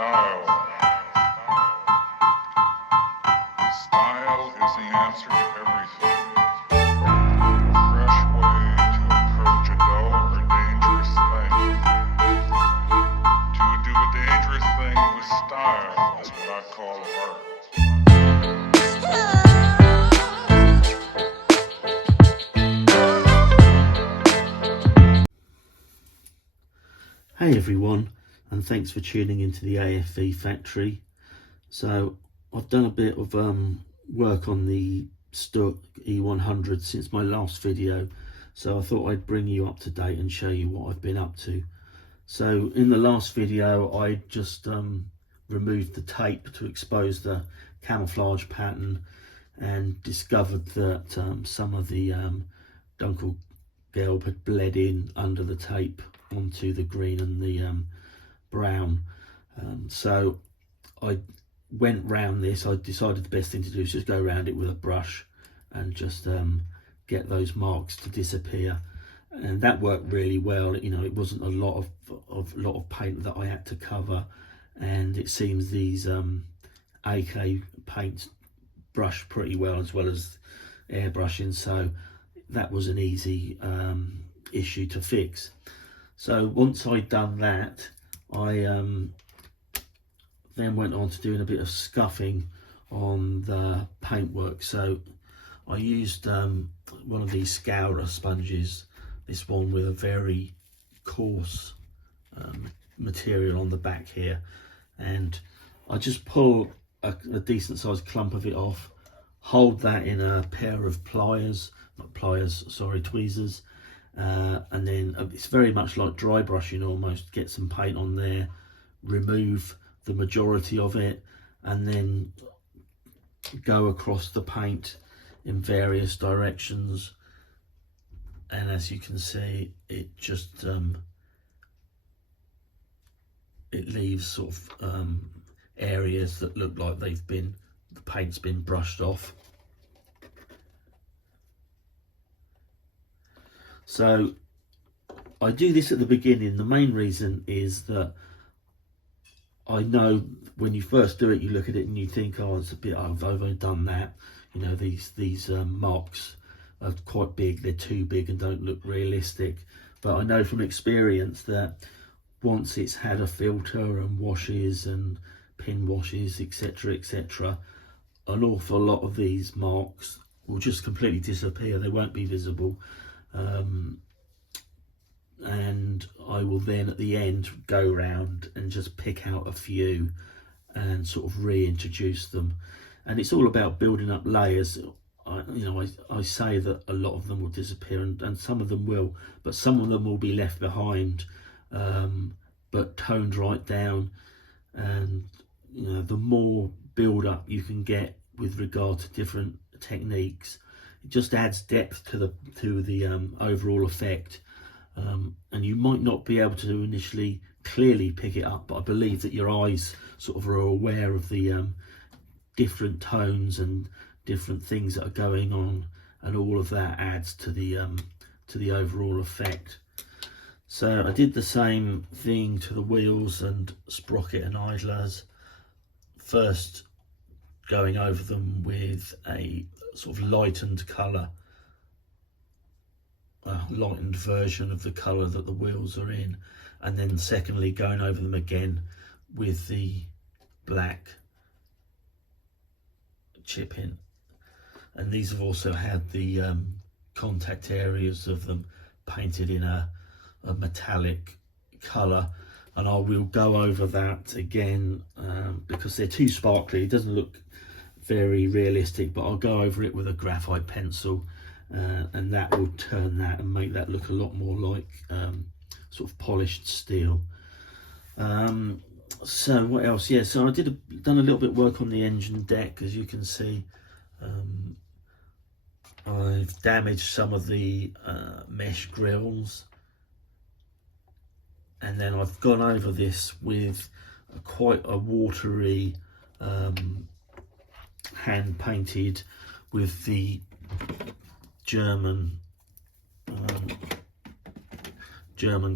Style. Style is the answer to everything. A fresh way to approach a dull or dangerous thing. To do a dangerous thing with style is what I call art. Hey everyone, and thanks for tuning into the AFV factory. So I've done a bit of work on the StuG E-100 since my last video, so I thought I'd bring you up to date and show you what I've been up to. So in the last video I just removed the tape to expose the camouflage pattern and discovered that some of the Dunkel gelb had bled in under the tape onto the green and the brown. So I went round this. I decided the best thing to do is just go around it with a brush and just get those marks to disappear, and that worked really well. You know, it wasn't a lot of paint that I had to cover, and it seems these AK paints brush pretty well as airbrushing, so that was an easy issue to fix. So once I'd done that, I then went on to doing a bit of scuffing on the paintwork. So I used one of these scourer sponges, this one with a very coarse material on the back here, and I just pull a decent sized clump of it off, hold that in a pair of tweezers, and then it's very much like dry brushing almost. Get some paint on there, remove the majority of it, and then go across the paint in various directions. And as you can see, it just it leaves sort of areas that look like the paint's been brushed off. So I do this at the beginning. The main reason is that I know when you first do it, you look at it and you think, oh, it's a bit, I've overdone that. You know, these marks are quite big, they're too big and don't look realistic. But I know from experience that once it's had a filter and washes and pin washes, etc., an awful lot of these marks will just completely disappear. They won't be visible. And I will then at the end go round and just pick out a few and sort of reintroduce them. And it's all about building up layers. I say that a lot of them will disappear, and some of them will, but some of them will be left behind, but toned right down. And you know, the more build up you can get with regard to different techniques, it just adds depth to the overall effect. And you might not be able to initially clearly pick it up, but I believe that your eyes sort of are aware of the different tones and different things that are going on, and all of that adds to the overall effect. So I did the same thing to the wheels and sprocket and idlers, first going over them with a sort of lightened colour, a lightened version of the colour that the wheels are in, and then secondly going over them again with the black chipping. And these have also had the contact areas of them painted in a metallic colour, and I will go over that again because they're too sparkly. It doesn't look very realistic, but I'll go over it with a graphite pencil, and that will turn that and make that look a lot more like sort of polished steel. So what else? Yeah, so I done a little bit of work on the engine deck. As you can see, I've damaged some of the mesh grills, and then I've gone over this with quite a watery hand painted with the German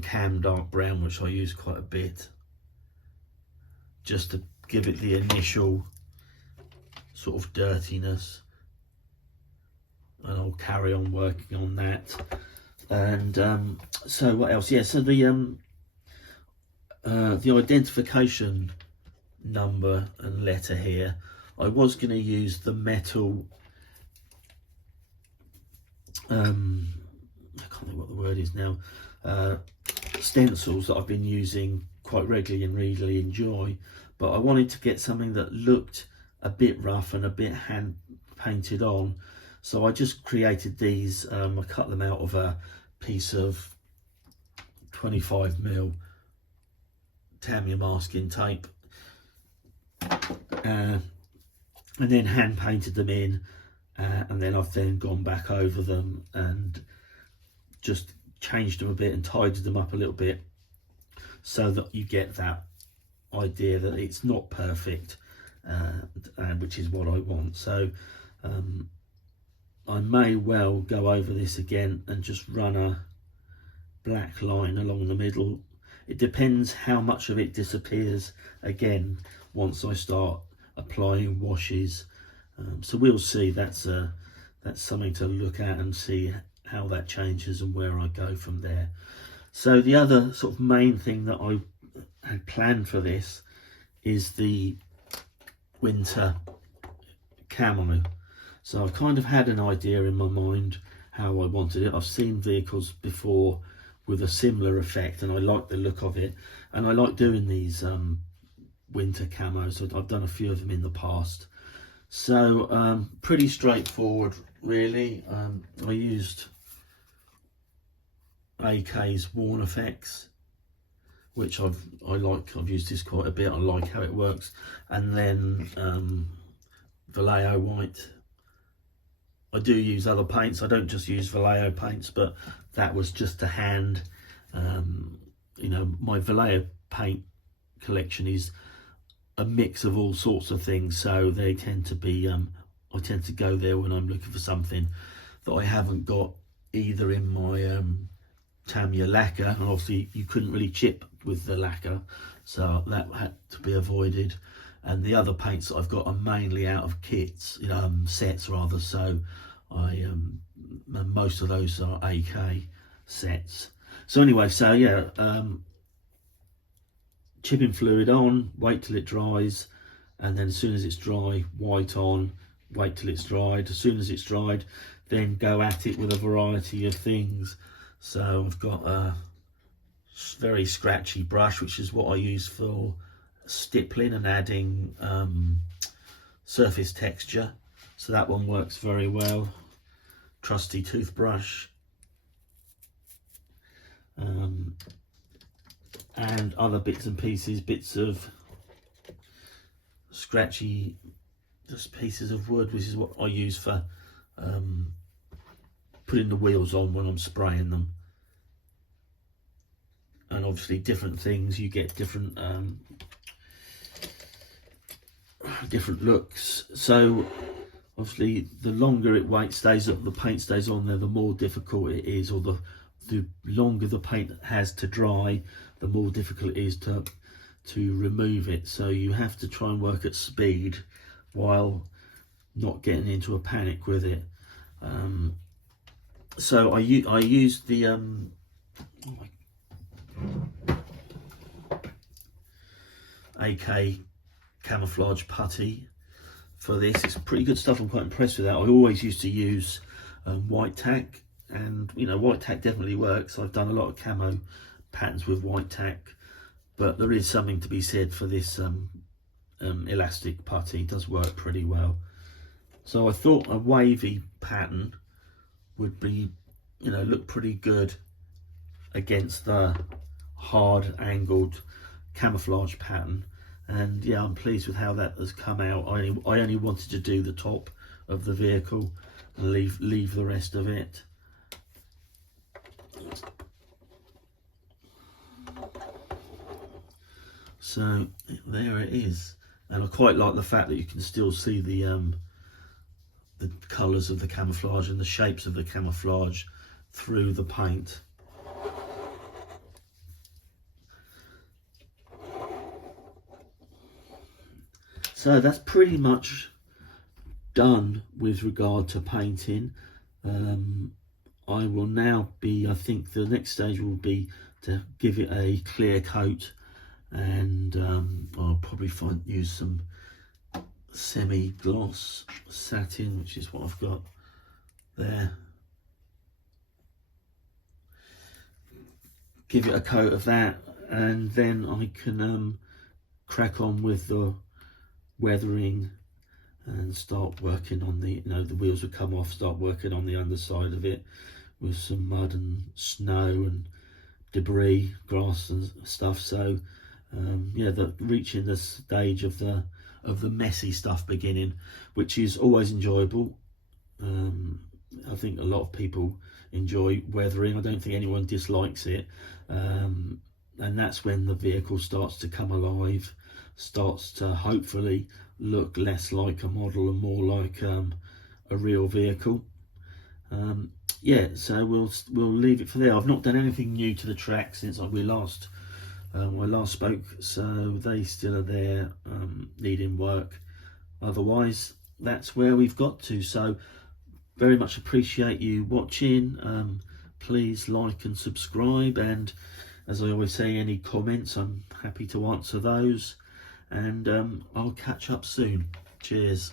cam dark brown, which I use quite a bit. just to give it the initial sort of dirtiness, and I'll carry on working on that. And so what else? Yeah, so the identification number and letter here, I was going to use the metal I can't think what the word is now, stencils that I've been using quite regularly and really enjoy, but I wanted to get something that looked a bit rough and a bit hand painted on, so I just created these. I cut them out of a piece of 25mm Tamiya masking tape, and then hand painted them in, and then I've then gone back over them and just changed them a bit and tidied them up a little bit, so that you get that idea that it's not perfect, and which is what I want. So I may well go over this again and just run a black line along the middle. It depends how much of it disappears again once I start applying washes. So we'll see. That's something to look at and see how that changes and where I go from there. So the other sort of main thing that I had planned for this is the winter camo. So I kind of had an idea in my mind how I wanted it. I've seen vehicles before with a similar effect, and I like the look of it, and I like doing these winter camos. So I've done a few of them in the past. So pretty straightforward really. I used AK's Worn Effects, which I like. I've used this quite a bit. I like how it works. And then Vallejo white. I do use other paints. I don't just use Vallejo paints, but that was just to hand. You know, my Vallejo paint collection is a mix of all sorts of things, so they tend to be I tend to go there when I'm looking for something that I haven't got either in my Tamiya lacquer, and obviously you couldn't really chip with the lacquer, so that had to be avoided. And the other paints that I've got are mainly out of kits, sets rather, so I most of those are AK sets. So anyway, so yeah, chipping fluid on, wait till it dries, and then as soon as it's dry, white on, wait till it's dried. As soon as it's dried, then go at it with a variety of things. So I've got a very scratchy brush, which is what I use for stippling and adding surface texture, so that one works very well. Trusty toothbrush, and other bits and pieces, bits of scratchy just pieces of wood, which is what I use for putting the wheels on when I'm spraying them. And obviously different things, you get different different looks. So obviously the longer it stays up, the paint stays on there, the more difficult it is, or the longer the paint has to dry, the more difficult it is to remove it. So you have to try and work at speed while not getting into a panic with it. So I used the AK camouflage putty for this. It's pretty good stuff. I'm quite impressed with that. I always used to use white tack, and white tack definitely works. I've done a lot of camo patterns with white tack, but there is something to be said for this elastic putty. It does work pretty well. So I thought a wavy pattern would be, look pretty good against the hard angled camouflage pattern. And yeah, I'm pleased with how that has come out. I only wanted to do the top of the vehicle and leave the rest of it. So there it is, and I quite like the fact that you can still see the colours of the camouflage and the shapes of the camouflage through the paint. So that's pretty much done with regard to painting. I will now be, I think the next stage will be to give it a clear coat, and I'll probably use some semi-gloss satin, which is what I've got there. Give it a coat of that, and then I can crack on with the weathering and start working on the, the wheels will come off, start working on the underside of it with some mud and snow and debris, grass and stuff. So yeah, reaching the stage of the messy stuff beginning, which is always enjoyable. I think a lot of people enjoy weathering. I don't think anyone dislikes it, and that's when the vehicle starts to come alive, starts to hopefully look less like a model and more like a real vehicle. Yeah, so we'll leave it for there. I've not done anything new to the track since I last spoke, so they still are there, needing work. Otherwise, that's where we've got to. So very much appreciate you watching. Please like and subscribe, and as I always say, any comments, I'm happy to answer those, and I'll catch up soon. Cheers.